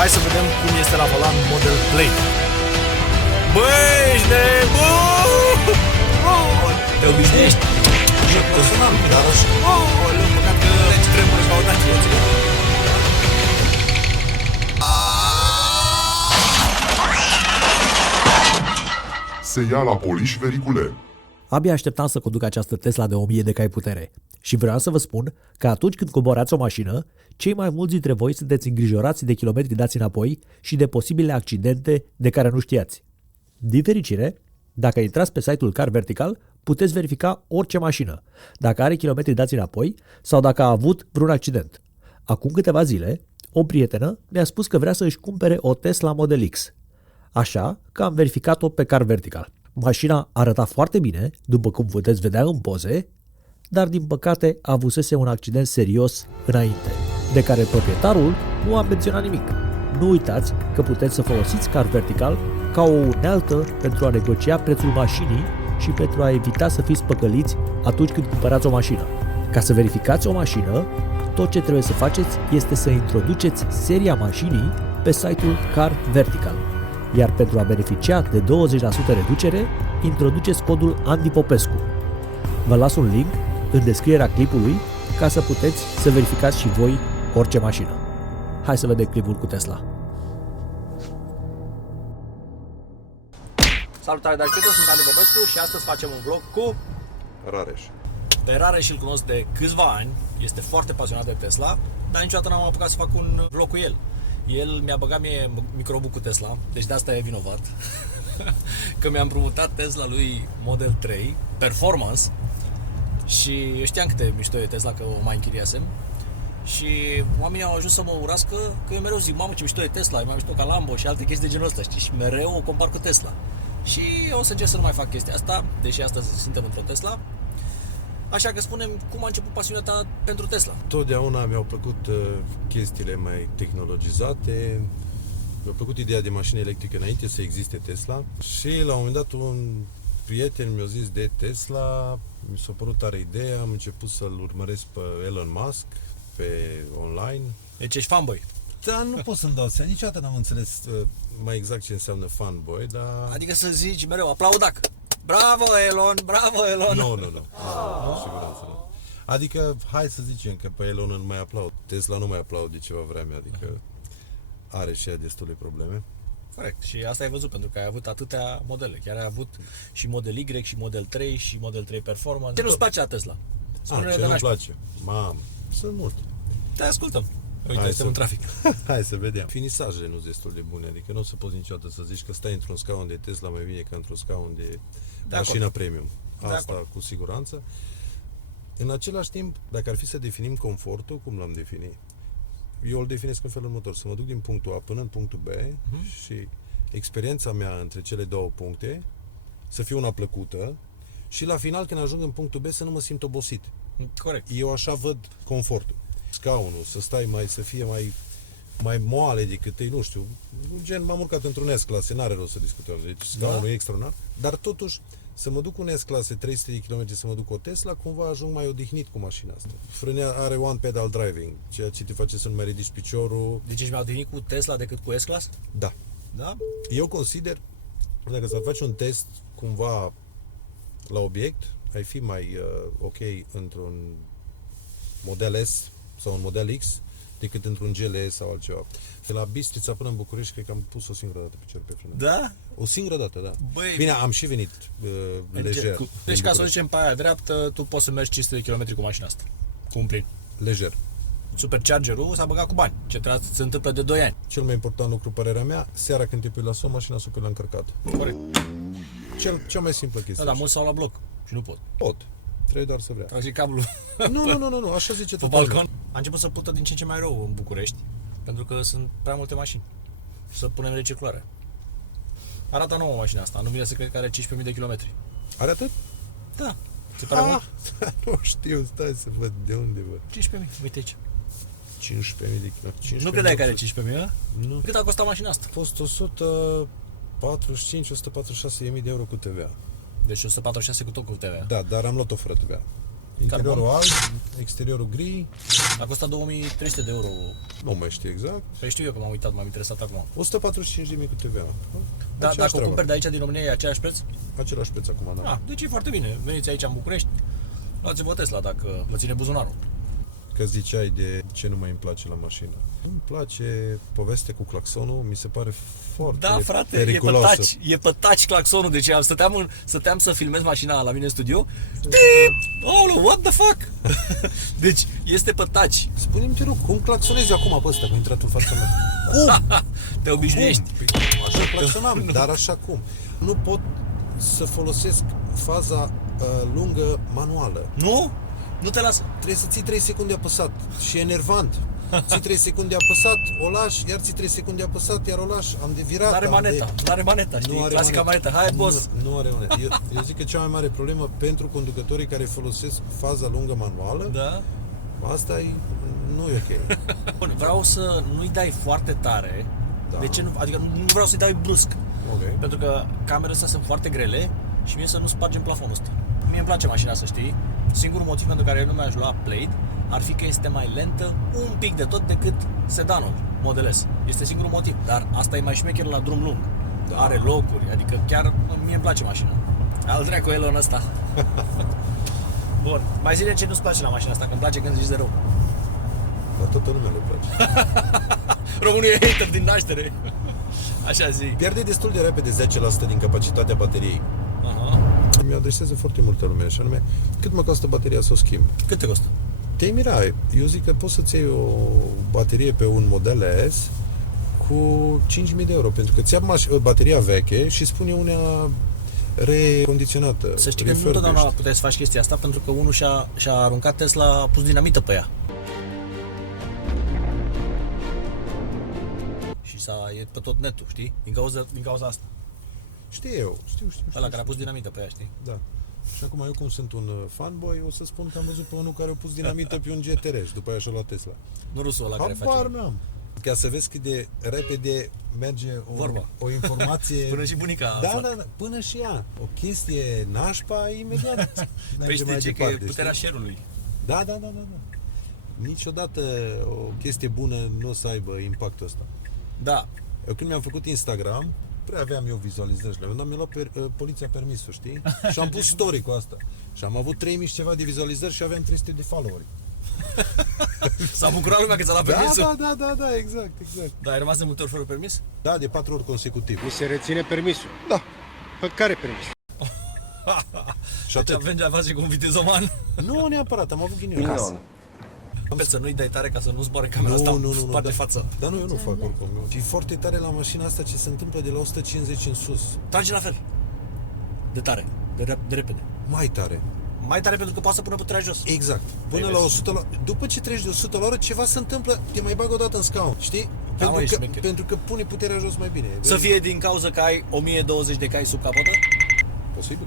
Hai să vedem cum este la volan Model Play. Băi, ești nebun! Te obișnuiești? E personal, dar așa. Leu, păcat că tremură ca o Dacia. Se ia la Poliș Vericule. Abia așteptam să conduc această Tesla de 1000 de cai putere. Și vreau să vă spun că atunci când coborați o mașină, cei mai mulți dintre voi sunteți îngrijorați de kilometri dați înapoi și de posibile accidente de care nu știați. Din fericire, dacă intrați pe site-ul Car Vertical, puteți verifica orice mașină, dacă are kilometri dați înapoi sau dacă a avut vreun accident. Acum câteva zile, o prietenă mi-a spus că vrea să își cumpere o Tesla Model X. Așa că am verificat-o pe Car Vertical. Mașina arăta foarte bine, după cum puteți vedea în poze, dar din păcate avusese un accident serios înainte, de care proprietarul nu a menționat nimic. Nu uitați că puteți să folosiți Car Vertical ca o unealtă pentru a negocia prețul mașinii și pentru a evita să fiți păcăliți atunci când cumpărați o mașină. Ca să verificați o mașină, tot ce trebuie să faceți este să introduceți seria mașinii pe site-ul Car Vertical. Iar pentru a beneficia de 20% reducere, introduceți codul Andy Popescu. Vă las un link în descrierea clipului ca să puteți să verificați și voi orice mașină. Hai să vedem clipul cu Tesla. Salutare, dragi prieteni, sunt Andy Popescu și astăzi facem un vlog cu Rareș. Pe Rareș îl cunosc de câțiva ani, este foarte pasionat de Tesla, dar niciodată n-am apucat să fac un vlog cu el. El mi-a băgat mie microbul cu Tesla, deci de asta e vinovat. Că mi-am împrumutat Tesla lui Model 3 Performance și eu știam câte mișto e Tesla, că o mai închiriasem. Și oamenii au ajuns să mă urască, că eu mereu zic, mamă, ce mișto e Tesla, e mai mișto ca Lambo și alte chestii de genul ăsta, știi? Și mereu o compar cu Tesla. Și o să încerc să nu mai fac chestia asta, deși astăzi suntem într-o Tesla. Așa că spunem, cum a început pasiunea ta pentru Tesla? Totdeauna mi-au plăcut chestiile mai tehnologizate. Mi-a plăcut ideea de mașină electrică înainte să existe Tesla. Și la un moment dat un prieten mi-a zis de Tesla, mi s-a părut tare ideea, am început să-l urmăresc pe Elon Musk pe online. Deci ești fanboy. Dar nu pot să-mi dau seama, niciodată n-am înțeles mai exact ce înseamnă fanboy, dar... Adică să zici mereu, aplaudac. Bravo Elon, bravo Elon. Nu. Cu siguranță nu. Adică, hai să zicem că pe Elon îl mai aplaud. Tesla nu mai aplaud de ceva vreme, adică are și ea destule probleme. Corect. Și asta ai văzut, pentru că ai avut atâtea modele. Chiar ai avut și Model Y, și Model 3, și Model 3 Performance. Ce nu-ți place la Tesla? Ce nu-mi place? Mamă, sunt multe. Te ascultăm. Uite, suntem în trafic. Hai să vedem. Finisajele nu sunt destul de bune, adică nu o să poți niciodată să zici că stai într-un scaun de Tesla mai bine ca într-un scaun de mașină premium. Asta cu siguranță. În același timp, dacă ar fi să definim confortul, cum l-am definit? Eu îl definesc în felul următor, să mă duc din punctul A până în punctul B și experiența mea între cele două puncte să fie una plăcută și la final, când ajung în punctul B, să nu mă simt obosit. Corect. Eu așa văd confortul. Scaunul, să stai să fie mai moale decât ei, nu știu, gen m-am urcat într-un S-clase, n-are rost să discutăm, deci scaunul e extraordinar, dar totuși să mă duc un S-clase 300 de km, să mă duc cu o Tesla, cumva ajung mai odihnit cu mașina asta. Frânea are one pedal driving, ceea ce te face să nu mai ridici piciorul. Deci ești mai odihnit cu Tesla decât cu S-Class? Da. Da? Eu consider, dacă să faci un test cumva la obiect, ai fi mai ok într-un Model S sau un Model X decât într-un GLE sau altceva. De la Bistrița până în București, cred că am pus o singură dată picior pe frână. Da? O singură dată, da. Băi, bine, am și venit lejer. Deci ca să o zicem pe aia dreaptă, tu poți să mergi 500 de km cu mașina asta. Cu un plin. Lejer. Superchargerul s-a băgat cu bani. Ce se întâmplă de 2 ani. Cel mai important lucru, părerea mea, seara când te pui la somn, mașina super la încărcat. Corect. Cea mai simplă chestie. Da, mulți s-au la bloc și nu pot. Pot. Trebuie doar să vrea. Tragi cablul. Nu, așa zice pe balcon. A început să pută din ce în ce mai rău în București, pentru că sunt prea multe mașini. Să punem recirculare. Arată nouă mașina asta, nu vine să cred că are 15.000 de kilometri. Are atât? Da. Ți pare mult? Nu știu, stai să văd de unde văd. 15.000, uite aici. 15.000 de kilometri. Nu credeai că are 15.000, a? Nu. Cât a costat mașina asta? A fost 145-146.000 de euro cu TVA. Deci 146 cu tot cu TVA. Da, dar am luat-o fără TVA. Interiorul alb, exteriorul gri, A costat 2300 de euro. nu mai știu exact. Păi știu eu că m-am uitat, m-am interesat acum. 145.000 cu TVA. Da, Aceeași dacă o treabă. cumperi de aici din România e același preț? Același preț acum, da. Deci e foarte bine. Veniți aici în București, luați-vă Tesla dacă vă ține buzunarul. Că ziceai de ce nu mai îmi place la mașină. Îmi place povestea cu claxonul, mi se pare foarte Da, frate, periculoasă. e pe touch claxonul, deci stăteam să filmez mașina la mine în studio. Oh, what the fuck? Deci este pe touch. Spune-mi, te rog, cum claxonezi acum pe ăsta, că a intrat în fața mea? Cum? Te obișnuiești. Cum? Păi, așa claxonam, dar așa cum? Nu pot să folosesc faza lungă manuală. Nu? Nu te lasă. Trebuie să ții 3 secunde apăsat și e enervant. Ții 3 secunde apăsat, o lași, iar ții 3 secunde apăsat, iar o lași. Am devirat. N-are maneta, știi? Nu are Clasica maneta. Hai, boss. Nu are maneta. Eu zic că cea mai mare problemă pentru conducătorii care folosesc faza lungă manuală, Da? asta nu e ok. Bun, vreau să nu-i dai foarte tare. Da. De ce nu? Adică nu vreau să-i dai brusc. Ok. Pentru că camerele astea sunt foarte grele și mie să nu spargem plafonul ăsta. Mie îmi place mașina, să știi. Singurul motiv pentru care eu nu mi-aș lua Plaid ar fi că este mai lentă un pic de tot decât sedanul Model S. Este singurul motiv, dar asta e mai șmecher la drum lung. Da. Are locuri, adică chiar mie îmi place mașina. Al dracu Elon ăsta. Bun, mai zile ce nu-ți place la mașina asta, că îmi place când zici de rău. Dar toată lumea le place. Românul e hater din naștere. Așa zi. Pierde destul de repede 10% din capacitatea bateriei. Aha. Mi adresează foarte multă lume, și anume, cât mă costă bateria să o schimb? Cât te costă? Te-ai mira, eu zic că poți să-ți iei o baterie pe un Model S cu 5.000 de euro, pentru că ți-ia bateria veche și spune una recondiționată. Să știi că nu întotdeauna puteai să faci chestia asta, pentru că unul și-a aruncat Tesla, a pus dinamită pe ea. Și e pe tot netul, știi? Din cauza asta. Știu eu, știu. Ăla care a pus dinamită pe ea, știi? Da. Și acum eu, cum sunt un fanboy, o să spun că am văzut pe unul care a pus dinamită pe un GTR și după aia și-a luat Tesla. Nu rusul ăla care Habar face. n-am. Ca să vezi cât de repede merge Vorba. o informație. Până și bunica a aflat. Da, până și ea. O chestie nașpa, imediat Păi merge știi mai de ce? Că departe. e puterea știi? share-ului. Da. Niciodată o chestie bună nu o să aibă impactul ăsta. Da. Eu când mi-am făcut Instagram, prea aveam eu vizualizări. La un moment dat mi-a luat poliția permisul, știi? Și am pus story cu asta. Și am avut 3000 și ceva de vizualizări și aveam 300 de followeri. S-a bucurat lumea că ți-a luat permisul? Da, exact. Da, ai rămas de multe ori fără permis? Da, de 4 ori consecutiv. Mi se reține permisul? Da. Pe care permis? Și Deci atât. avem face cu un vitezoman. Nu neapărat, am avut ghinion. Să nu-i dai tare ca să nu zboare camera asta, Nu, sparge da. fața. Dar nu, eu nu fac oricum. E foarte tare la mașina asta ce se întâmplă de la 150 în sus. Trage la fel. De tare, de repede. Mai tare. Mai tare pentru că poate să pună puterea jos. Exact. Până Păi la vezi. 100 la... După ce treci de 100 la oră, ceva se întâmplă, te mai bag o dată în scaun, știi? Da, mă, ești șmecher. Pentru că pune puterea jos mai bine. Să fie din cauza că ai 1020 de cai sub capotă? Posibil.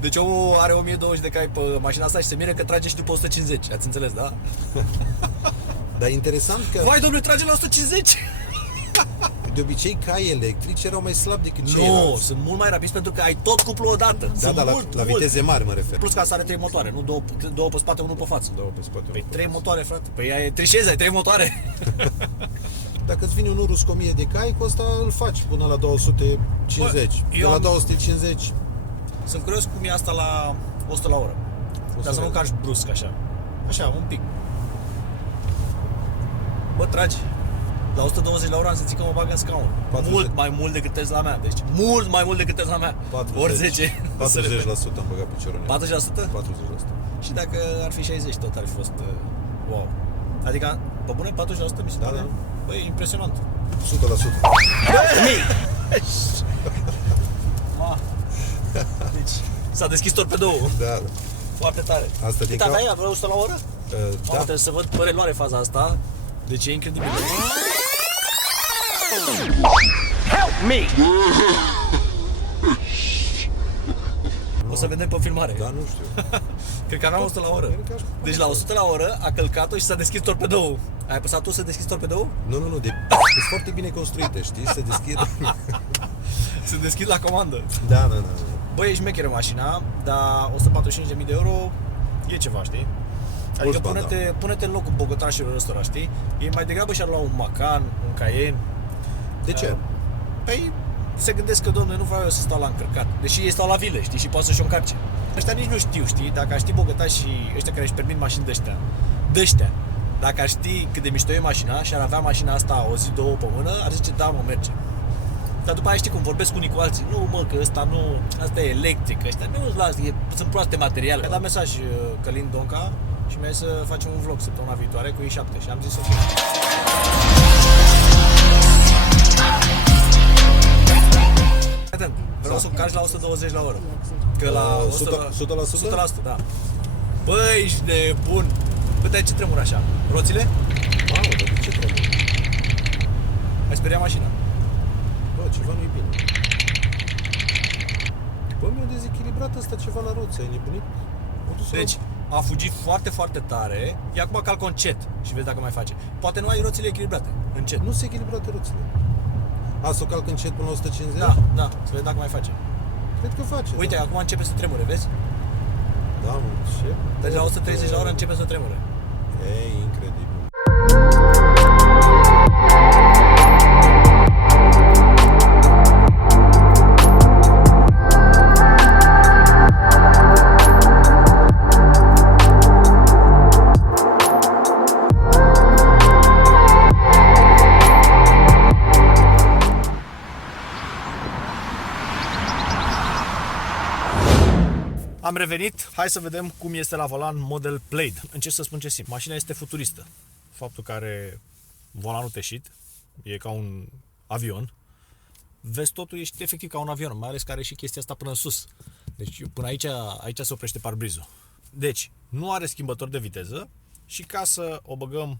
Deci omul are 1020 de cai pe mașina asta și se miră că trage și după 150. Ați înțeles, da? Dar interesant că Vai, domnule, trage la 150! de obicei cai electrici erau mai slabi decât Nu, ceilalți. sunt mult mai rapizi pentru că ai tot cuplul odată. Da, Sunt da, mult, la mult. viteze mari mă refer. Plus că asta are 3 motoare, nu două pe spate, unul pe față. Două pe spate. Păi 3 motoare, frate. Păi ai trișezi, ai 3 motoare. Dacă îți vine un Urus cu 1000 de cai, cu asta îl faci până la 250. Bă, De eu la am- 250 Sunt curios cum e asta la 100 la oră. Dar să nu vezi. cași brusc așa. Așa, un pic. Bă, tragi. La 120 la oră am simțit că mă bag în scaun. 40. Mult mai mult decât Tesla mea. Deci mult mai mult decât Tesla mea. 40. Ori 10. 40% am băgat piciorul în el. 40%? 40%. Și dacă ar fi 60 tot ar fi fost wow. Adică, pe bune, 40% mi se Da, pare. da. Băi, impresionant. 100%. Ma. Deci, s-a deschis torpedoul. Da. Foarte tare. Asta din Cât cap- aveai? Avea 100 la oră? Mamă, Da. trebuie să văd pe reluare faza asta. Deci e incredibil. O să vedem pe filmare. Da, nu știu. Cred că aveam 100 la oră. Cred că aș- Deci la 100 la oră a călcat-o și s-a deschis torpedoul. Ai apăsat tu să deschizi torpedoul? Nu. Sunt foarte bine construite, știi? Se deschid. Se deschid la comandă. Da. Băi, e șmecheră mașina, dar 145.000 de euro e ceva, știi? Adică Horseman, pune-te în locul bogotașilor ăstora, știi? Ei mai degrabă și-ar lua un Macan, un Cayenne. De ce? Păi se gândesc că, domnule, nu vreau eu să stau la încărcat. Deși ei stau la vile, știi, și poate să-și o încarce. Ăștia nici nu știu, știi? Dacă ar ști bogătașii ăștia care își permit mașini de-ăștia, dacă ar ști cât de mișto e mașina și ar avea mașina asta o zi, două pe mână, ar zice, da, mă, merge. Dar după aia știi cum vorbesc unii cu alții. Nu, mă, că ăsta nu, asta e electric, ăștia nu îți lasă, sunt proaste materiale. Mi-a dat mesaj Călin Donca și mi-a zis să facem un vlog săptămâna viitoare cu i7 și am zis ok. Atent, vreau să o carci la 120 la oră. Că la 100%? 100%, da. Băi, ești nebun. Bă, de ce tremură așa? Roțile? Mamă, dar de ce tremur? Ai speriat mașina. Bă, ceva nu-i bine. Bă, mi-a dezechilibrat ăsta ceva la roți, ai nebunit? Deci, a fugit foarte, foarte tare. E acum calcă încet și vezi dacă mai face. Poate nu ai roțile echilibrate. Încet. Nu se echilibrate roțile. A, să o calc încet până la 150? Da, să vedem dacă mai face. Cred că face. Uite, da. acum începe să tremure, vezi? Da, mă, ce? Deci la 130 la oră începe să tremure. E incredibil. Am revenit, hai să vedem cum este la volan Model Plaid. Încerc să spun ce simt. Mașina este futuristă. Faptul că are volanul teșit, e ca un avion. Vezi, totul ești efectiv ca un avion, mai ales că are și chestia asta până în sus. Deci până aici se oprește parbrizul. Deci, nu are schimbător de viteză și ca să o băgăm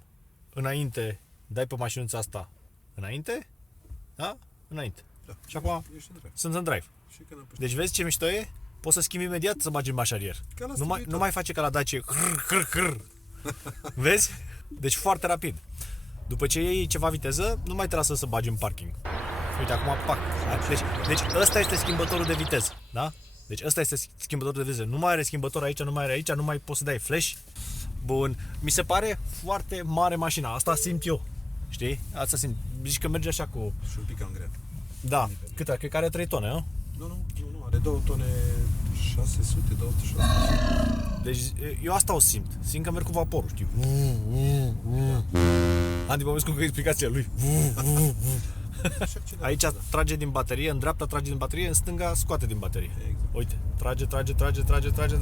înainte, dai pe mașinuța asta înainte, da? Înainte. Da. Și acum Ești în drive. sunt în drive. Și când am Deci vezi ce mișto e? Poți să schimbi imediat să bagi în mașarier. Nu mai face ca la Dacia. Vezi? Deci foarte rapid. După ce iei ceva viteză, nu mai te lasă să bagi în parking. Uite, acum pac. Deci ăsta este schimbătorul de viteză, da? Deci ăsta este schimbătorul de viteză. Nu mai are schimbător aici, nu mai are aici, nu mai poți să dai flash. Bun. Mi se pare foarte mare mașina. Asta simt eu. Știi? Asta simt. Zici că merge așa cu... Și un pic cam grea. Da. Cât are? Cred că are 3 tone, nu? Nu, are 2 tone 600, 200. Deci eu asta o simt. Simt că merg cu vaporul, știi? Andy Băbescu cu explicația lui. Aici trage din baterie, în dreapta trage din baterie, în stânga scoate din baterie. Exact. Uite, trage.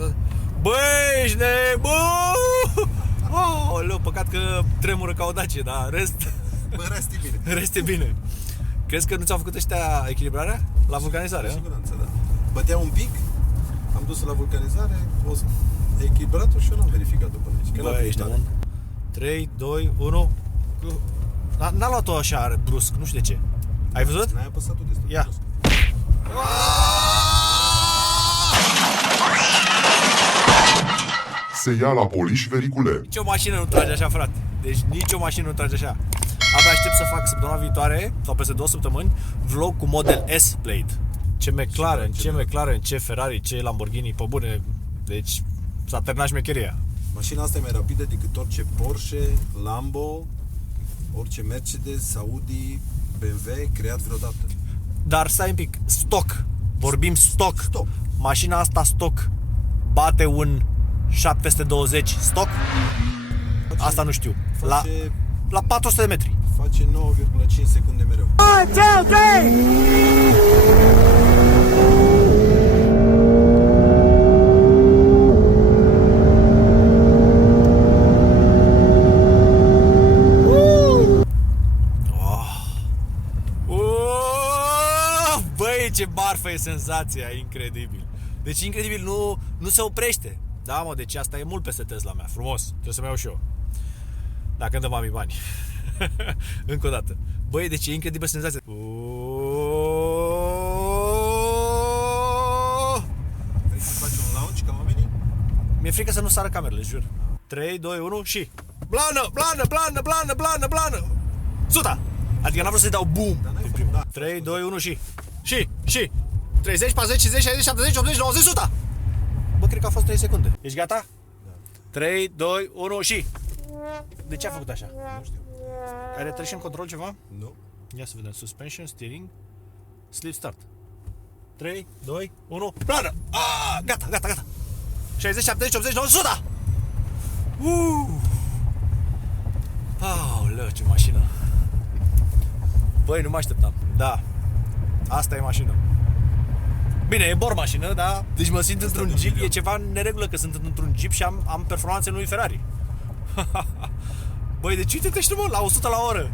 Băi, ești nebun! Oh, păcat că tremură ca o Dacie, dar rest... Bă, rest e bine. Rest e bine. Crezi că nu ți-au făcut ăștia echilibrarea? La vulcanizare, Cu siguranță, da. Bătea un pic, am dus la vulcanizare, echilibrat-o și eu n-am verificat după aici. Bă, ești bun. 3, 2, 1... N-a luat-o așa brusc, nu știu de ce. Ai văzut? N-ai apăsat tu destul. Ia. Se ia la poliș vehicule. Nici o mașină nu trage așa, frate. Deci nici o mașină nu trage așa. Abia aștept să fac săptămâna viitoare, sau peste 2 săptămâni, vlog cu Model S Plaid. Ce McLaren, ce Ferrari, ce Lamborghini, pe bune. Deci s-a terminat șmecheria. Mașina asta e mai rapidă decât orice Porsche, Lambo, orice Mercedes, Audi, BMW creat vreodată. Dar stai un pic, stock. Vorbim stock. Stock. Mașina asta stock bate un 720 stock? Asta nu știu. La 400 de metri. Face 9,5 secunde mereu. Băi, ce marfă e senzația, incredibil. Deci incredibil, nu se oprește. Da, mă, deci asta e mult peste Tesla mea, frumos. Trebuie să-mi iau și eu. Dacă îmi dă mami bani. Încă o dată. Băi, deci e incredibil senzația. Vrei să faci un launch ca oamenii? Mi-e frică să nu sară camerele, jur. 3, 2, 1 și... Blană! Suta! Adică n-am vrut să-i dau boom. 3, 2, 1 și... 30, 40, 50, 60, 70, 80, 90, 100. Bă, cred că a fost 3 secunde. Ești gata? Da. 3, 2, 1 și... De ce a făcut așa? Nu știu. Are traction control ceva? Nu. Ia să vedem. Suspension, steering, sleep start. 3, 2, 1, plană! Gata, gata, gata. 60, 70, 80, 90, 100! Aoleu, ce mașină! Băi, nu mă așteptam. Da. Asta e mașină. Bine, e bor mașină, da? Deci mă simt într-un Jeep, e ceva în neregulă că sunt într-un Jeep și am performanțe în unui Ferrari. Băi, deci uite-te și tu, mă, la 100 la oră.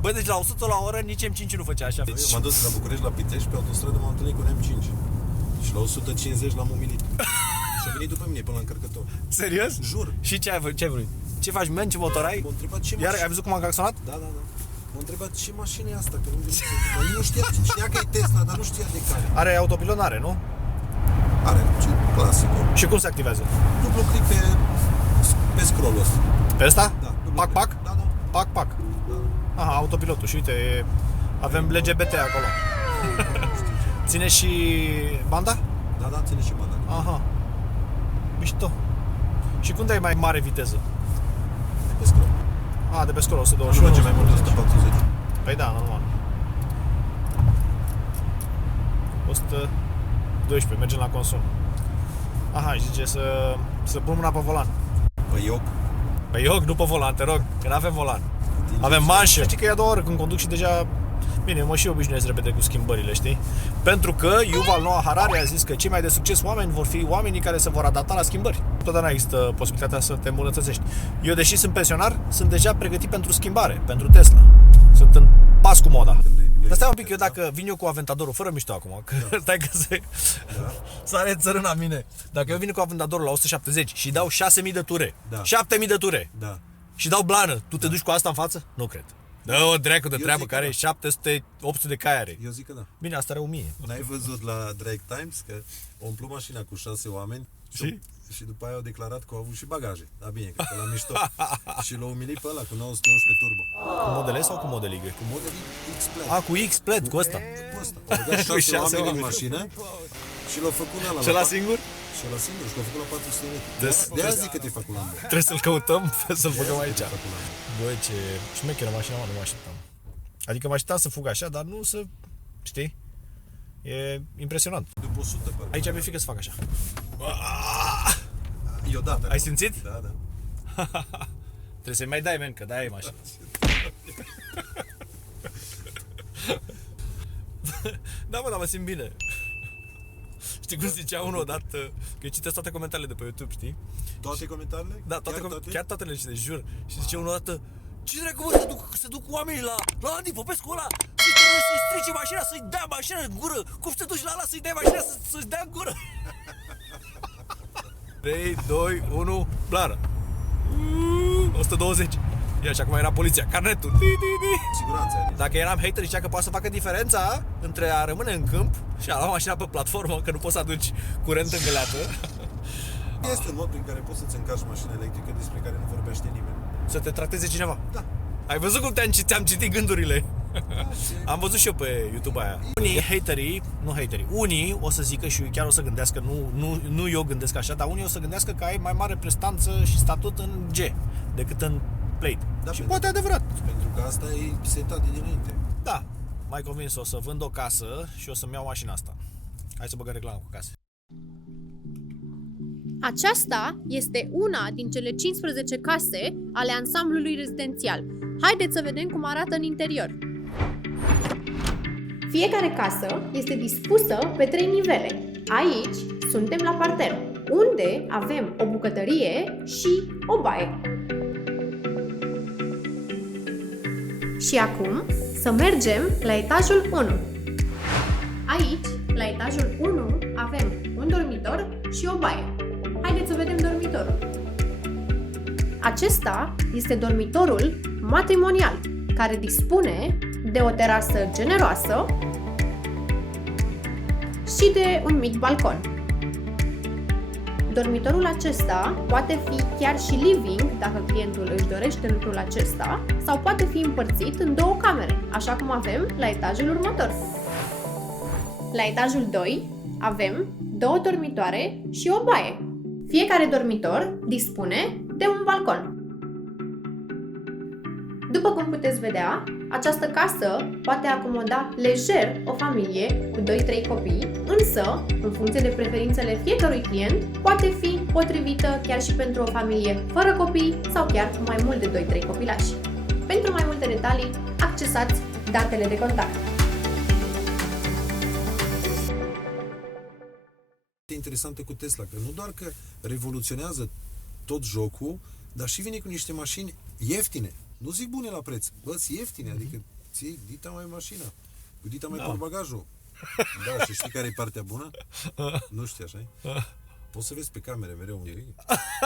Băi, deci la 100 la oră nici M5 nu făcea așa. Eu m-am dus la București, la Pitești, pe autostradă m-am întâlnit cu un M5. Și la 150 l-am umilit. Și a venit după mine până la încărcător. Serios? Jur. Și ce ai vrut? Ce faci, man? Ce motor ai? M-a întrebat ce Iar mașină. ai văzut cum am claxonat? Da. M-a întrebat ce mașină e asta, că nu venise. Nu știa că e Tesla, dar nu știa de care. Are autopilot, n-are, nu? Are, ce clasic. Și cum se activează? Dublu click pe scroll-ul ăsta. Pe ăsta? Da. Pac, pac? Da. Pac, pac. Aha, autopilotul. Și uite, avem LGBT acolo. Ține și banda? Da, ține și banda. Aha. Mișto. Și cum dai mai mare viteză? Pe scroll. De pe scroll, Nu 121. merge mai mult de 140. Păi da, normal. 112, mergem la consum. Aha, și zice să pun mâna pe volan. Păi eu. Păi eu, nu pe volan, te rog, că n-avem volan. Avem manșă. Știi că e a doua oră când conduc și deja... Bine, mă și obișnuiesc repede cu schimbările, știi? Pentru că Yuval Noah Harari a zis că cei mai de succes oameni vor fi oamenii care se vor adapta la schimbări. Totdeauna există posibilitatea să te îmbunătățești. Eu, deși sunt pensionar, sunt deja pregătit pentru schimbare, pentru Tesla. Sunt în pas cu moda. Dar stai un pic, eu dacă vin eu cu Aventadorul, fără mișto acum, că stai că sare țărâna mine. Dacă eu vin cu Aventadorul la 170 și dau 6.000 de ture, 7.000 de ture, și dau blană, tu te duci cu asta în față? Nu cred. Dă-o dracu de treabă care are 700, 800 de cai are. Eu zic că da. Bine, asta are 1000. N-ai văzut la Drag Times că umplu mașina cu 6 oameni și după aia au declarat că au avut și bagaje. Da, bine, că la mișto. Și l-au umilit pe ăla cu 911 turbo. Cu Model S sau cu Model Y? Cu Model X-Plaid. Cu X-Plaid, cu ăsta. Cu ăsta. Au băgat 6 oameni în mașină și l-au făcut ăla. Și la singur? Și la singur și l-au făcut la 400 de metri. De-aia zic că te fac un Lambo. Trebuie să-l căutăm, să-l băgăm aici. Băi, ce șmecheră mașina, mă, nu mă așteptam. Adică mă așteptam să fugă așa, dar nu să... Știi? E impresionant. După 100 parcă. Aici mi-e frică să fac așa. Eu da. Ai simțit? Da. Trebuie să-i mai dai, men, că de-aia e mașina. Da, mă, dar mă simt bine. Știi cum zicea unul odată, că eu citesc toate comentariile de pe YouTube, știi? Toate comentariile? Da, chiar toate le citesc, jur. Și zice unul odată, ce dracu, mă, se duc oamenii la Andy Popescu ăla, să-i strice mașina, să-i dea mașina în gură. Cum să te duci la ăla să-i dai mașina să-ți dea în gură? 3, 2, 1, blană. 120. Ia, și acum era poliția, carnetul. Siguranța. Dacă eram hater, zicea că poate să facă diferența între a rămâne în câmp și a lua mașina pe platformă, că nu poți să aduci curent în găleată. Este un mod prin care poți să-ți încarci mașina electrică despre care nu vorbește nimeni. Să te trateze cineva. Da. Ai văzut cum ți-am citit gândurile? Am văzut și eu pe YouTube aia. Unii o să zică și chiar o să gândească, nu eu gândesc așa, dar unii o să gândească că ai mai mare prestanță și statut în G decât în Plaid. Da, și poate adevărat. Pentru că asta e setat de dinainte. Da. Mai convins, o să vând o casă și o să-mi iau mașina asta. Hai să băgăm reclamă cu case. Aceasta este una din cele 15 case ale ansamblului rezidențial. Haideți să vedem cum arată în interior. Fiecare casă este dispusă pe 3 nivele. Aici suntem la parter, unde avem o bucătărie și o baie. Și acum să mergem la etajul 1. Aici, la etajul 1, avem un dormitor și o baie. Haideți să vedem dormitorul. Acesta este dormitorul matrimonial, care dispune de o terasă generoasă și de un mic balcon. Dormitorul acesta poate fi chiar și living, dacă clientul își dorește lucrul acesta, sau poate fi împărțit în 2 camere, așa cum avem la etajul următor. la etajul 2 avem 2 dormitoare și o baie. Fiecare dormitor dispune de un balcon. După cum puteți vedea, această casă poate acomoda lejer o familie cu 2-3 copii, însă, în funcție de preferințele fiecărui client, poate fi potrivită chiar și pentru o familie fără copii sau chiar cu mai mult de 2-3 copilași. Pentru mai multe detalii, accesați datele de contact. E interesantă cu Tesla, că nu doar că revoluționează tot jocul, dar și vine cu niște mașini ieftine. Nu zic bune la preț, bă, ieftine, adică ții dita mai mașina, cu dita mai portbagajul. Da, și știi care e partea bună? Nu știi, așa? Poți să vezi pe camere mereu unde e.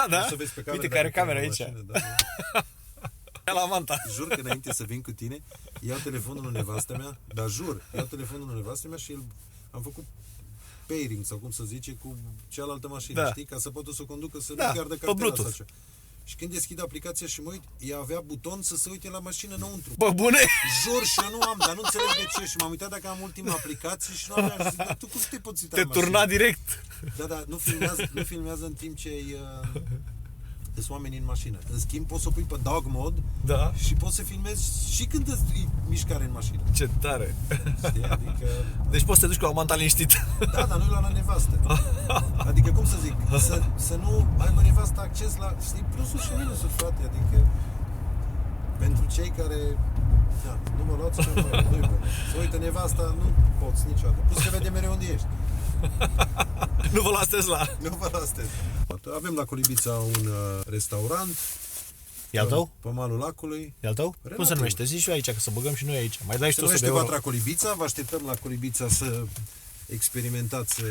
Da? Poți să vezi pe camere. Uite care camera aici. Mașină, da. La Manta. Jur că înainte să vin cu tine, iau telefonul lui nevastă mea, dar jur, iau telefonul lui nevastă mea și am făcut pairing, sau cum să zice, cu cealaltă mașină, știi? Ca să poată să o conducă, să nu piardă cartela sau ceva. Și când deschid aplicația și mă uit, ea avea buton să se uite la mașină înăuntru. Bă, bune! Jur, și eu nu am, dar nu înțeleg de ce. Și m-am uitat dacă am ultima aplicație și nu aveam. Și zic, dar tu cum te poți uita Te la mașină? turna direct. Da, nu filmează în timp ce sunt oamenii în mașină. În schimb, poți să o pui pe dog mode și poți să filmezi și când e mișcare în mașină. Ce tare! Știi? Adică... Deci poți să te duci cu o Manta liniștit. Da, dar nu la nevastă. Adică, cum să zic, să nu aibă nevastă acces la, știi, plusuri și minusuri, frate. Adică, pentru cei care, nu mă luați, nu-i bun. Să uită nevasta, nu poți niciodată. Plus că vede mereu unde ești. Nu vă luați Tesla. Nu vă luați Tesla. Avem la Colibița un restaurant. E al tău? Pe malul lacului. E al tău? Relativ. Cum se numește? Zici și eu aici, că să băgăm și noi aici. Mai dai și Se tu 100 de numește euro. Vatra Colibița. Vă așteptăm la Colibița să experimentați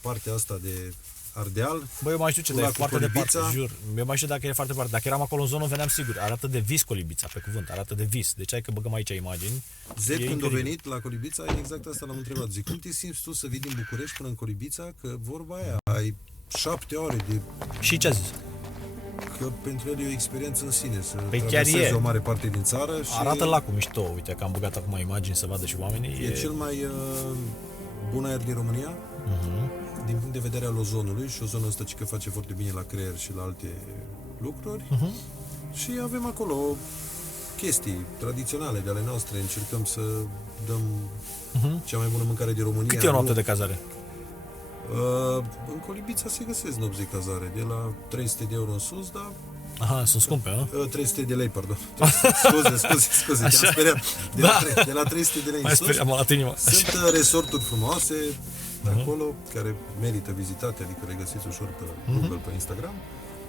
partea asta de Ardeal. Bă, eu mai știu ce, dar e Lacul foarte departe, Colibița. jur. Eu mai știu dacă e foarte departe. Dacă eram acolo în zonă, veneam sigur. Arată de vis Colibița, pe cuvânt. Arată de vis. Deci hai că băgăm aici imagini. Zed, când a incredibil. venit la Colibița, exact asta l-am întrebat. Zic, cum te simți tu să vii din București până în Colibița? Că vorba aia, ai 7 ore de... Și ce a zis? Că pentru el e o experiență în sine, să Păi chiar traverseze e. o mare parte din țară și Arată lacul mișto. Uite că am băgat acum imagini să vadă și oamenii. e cel mai bun aer din România, din punct de vedere al ozonului, și ozonul ăsta ce că face foarte bine la creier și la alte lucruri. Și avem acolo chestii tradiționale de ale noastre, încercăm să dăm cea mai bună mâncare din România. Cât e o noapte de cazare? În Colibița se găsesc nopți de cazare, de la 300 de euro în sus, dar... Aha, sunt scumpe, nu? 300 de lei, pardon. Scuze, te-am speriat. De la 300 de lei în Mai sus. speriam, m-a luat inima. Sunt resorturi frumoase acolo, care merită vizitate, adică le găsiți ușor pe Google, pe Instagram.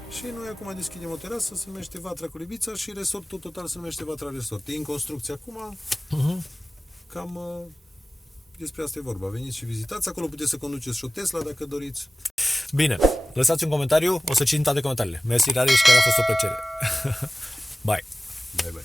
Și noi acum deschidem o terasă, se numește Vatra Colibița și resortul total se numește Vatra Resort. E în construcție acum, cam despre asta e vorba. Veniți și vizitați, acolo puteți să conduceți și o Tesla dacă doriți. Bine, lăsați un comentariu, o să citim toate comentariile. Mersi, Rade, și care a fost o plăcere. Bye! Bye, bye!